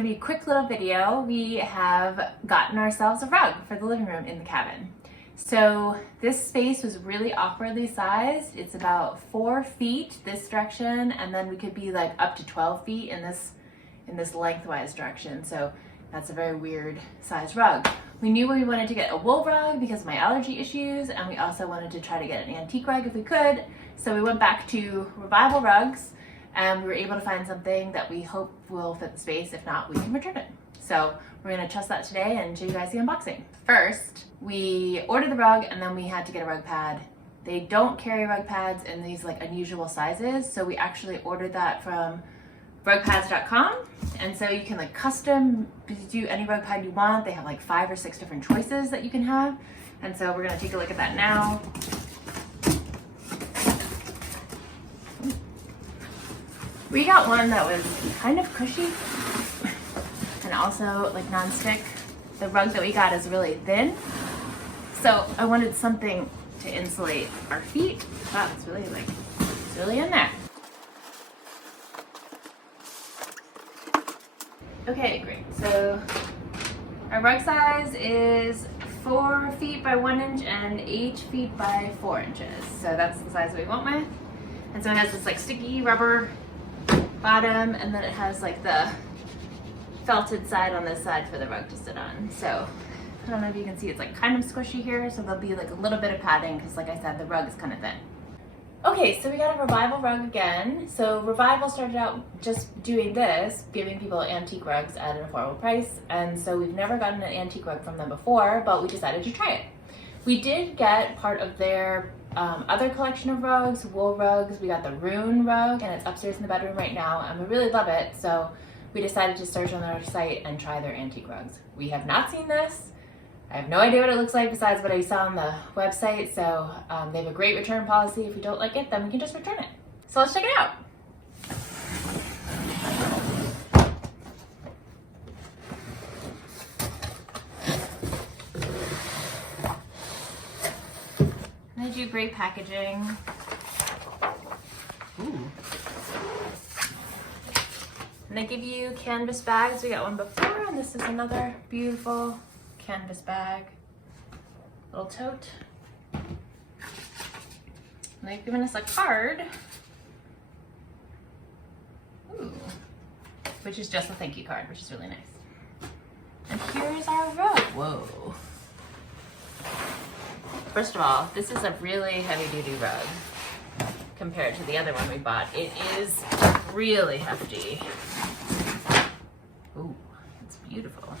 going to be a quick little video. We have gotten ourselves a rug for the living room in the cabin. So this space was really awkwardly sized. It's about 4 feet this direction, and then we could be like up to 12 feet in this lengthwise direction. So that's a very weird size rug. We knew we wanted to get a wool rug because of my allergy issues, and we also wanted to try to get an antique rug if we could. So we went back to Revival Rugs, and we were able to find something that we hope will fit the space. If not, we can return it. So we're gonna test that today and show you guys the unboxing. First, we ordered the rug and then we had to get a rug pad. They don't carry rug pads in these like unusual sizes, so we actually ordered that from rugpads.com. And so you can like custom do any rug pad you want. They have like 5 or 6 different choices that you can have. And so we're gonna take a look at that now. We got one that was kind of cushy and also like non-stick. The rug that we got is really thin, so I wanted something to insulate our feet. Wow, it's really in there. Okay, great. So our rug size is 4 feet by 1 inch and 8 feet by 4 inches. So that's the size that we went with. And so it has this like sticky rubber bottom, and then it has like the felted side on this side for the rug to sit on. So I don't know if you can see, it's like kind of squishy here, so there'll be like a little bit of padding because like I said, the rug is kind of thin. Okay, so we got a Revival rug again. So Revival started out just doing this, giving people antique rugs at an affordable price, and so we've never gotten an antique rug from them before, but we decided to try it. We did get part of their other collection of rugs, wool rugs. We got the Rune rug, and it's upstairs in the bedroom right now, and we really love it, so we decided to search on their site and try their antique rugs. We have not seen this. I have no idea what it looks like besides what I saw on the website, so they have a great return policy. If we don't like it, then we can just return it. So let's check it out. They do great packaging. Ooh. And they give you canvas bags. We got one before, and this is another beautiful canvas bag. Little tote. And they've given us a card. Ooh. Which is just a thank you card, which is really nice. And here's our rug. Whoa. First of all, this is a really heavy-duty rug compared to the other one we bought. It is really hefty. Ooh, it's beautiful.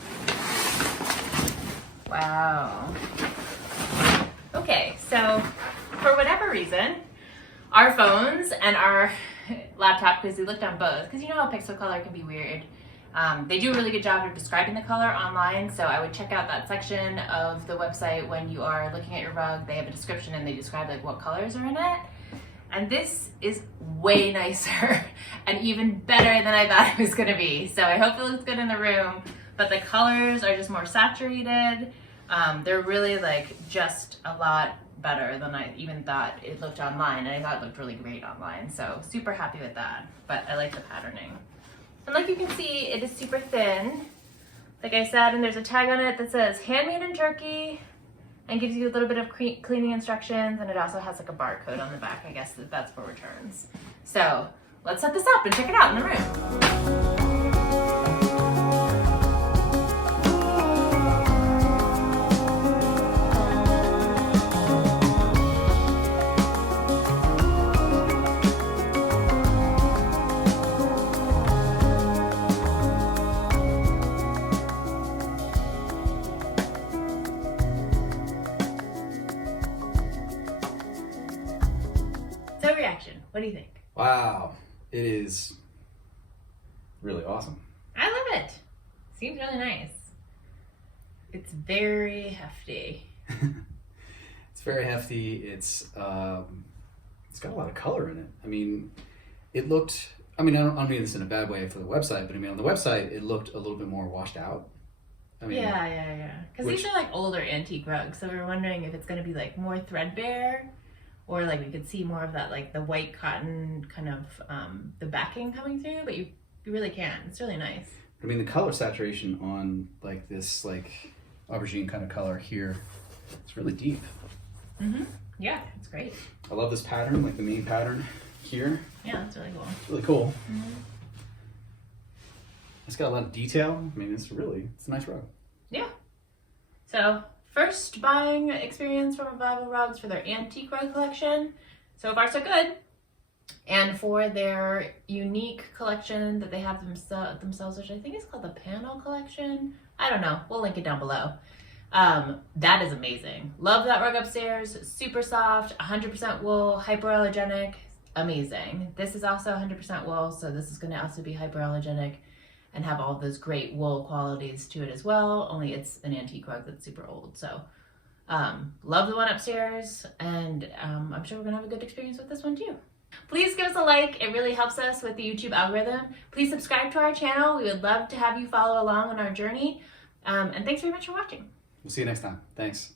Wow. Okay, so for whatever reason, our phones and our laptop, because we looked on both, because you know how pixel color can be weird. They do a really good job of describing the color online, so I would check out that section of the website when you are looking at your rug. They have a description and they describe like what colors are in it. And this is way nicer and even better than I thought it was gonna be. So I hope it looks good in the room, but the colors are just more saturated. They're really like just a lot better than I even thought it looked online, and I thought it looked really great online. So super happy with that, but I like the patterning. And like you can see, it is super thin, like I said, and there's a tag on it that says handmade in Turkey and gives you a little bit of cleaning instructions, and it also has like a barcode on the back. I guess that's for returns. So let's set this up and check it out in the room. So reaction, what do you think? Wow, it is really awesome. I love it. Seems really nice. It's very hefty. It's very hefty. It's got a lot of color in it. I mean, it looked, I don't mean this in a bad way for the website, but I mean on the website it looked a little bit more washed out. I mean, yeah. Because these are like older antique rugs, so we were wondering if it's going to be like more threadbare, or like we could see more of that like the white cotton kind of the backing coming through, but you really can. It's really nice. I mean, the color saturation on like this like aubergine kind of color here, it's really deep. Mm-hmm. Yeah, it's great. I love this pattern, like the main pattern here. Yeah, that's really cool. It's really cool. Mm-hmm. It's got a lot of detail. I mean, it's a nice rug. Yeah. So, first buying experience from Revival Rugs for their antique rug collection. So far, so good. And for their unique collection that they have themselves, which I think is called the Panel Collection. I don't know. We'll link it down below. That is amazing. Love that rug upstairs. Super soft, 100% wool, hypoallergenic. Amazing. This is also 100% wool, so this is going to also be hypoallergenic and have all those great wool qualities to it as well. Only it's an antique rug that's super old. So love the one upstairs, and I'm sure we're going to have a good experience with this one too. Please give us a like. It really helps us with the YouTube algorithm. Please subscribe to our channel. We would love to have you follow along on our journey. And thanks very much for watching. We'll see you next time. Thanks.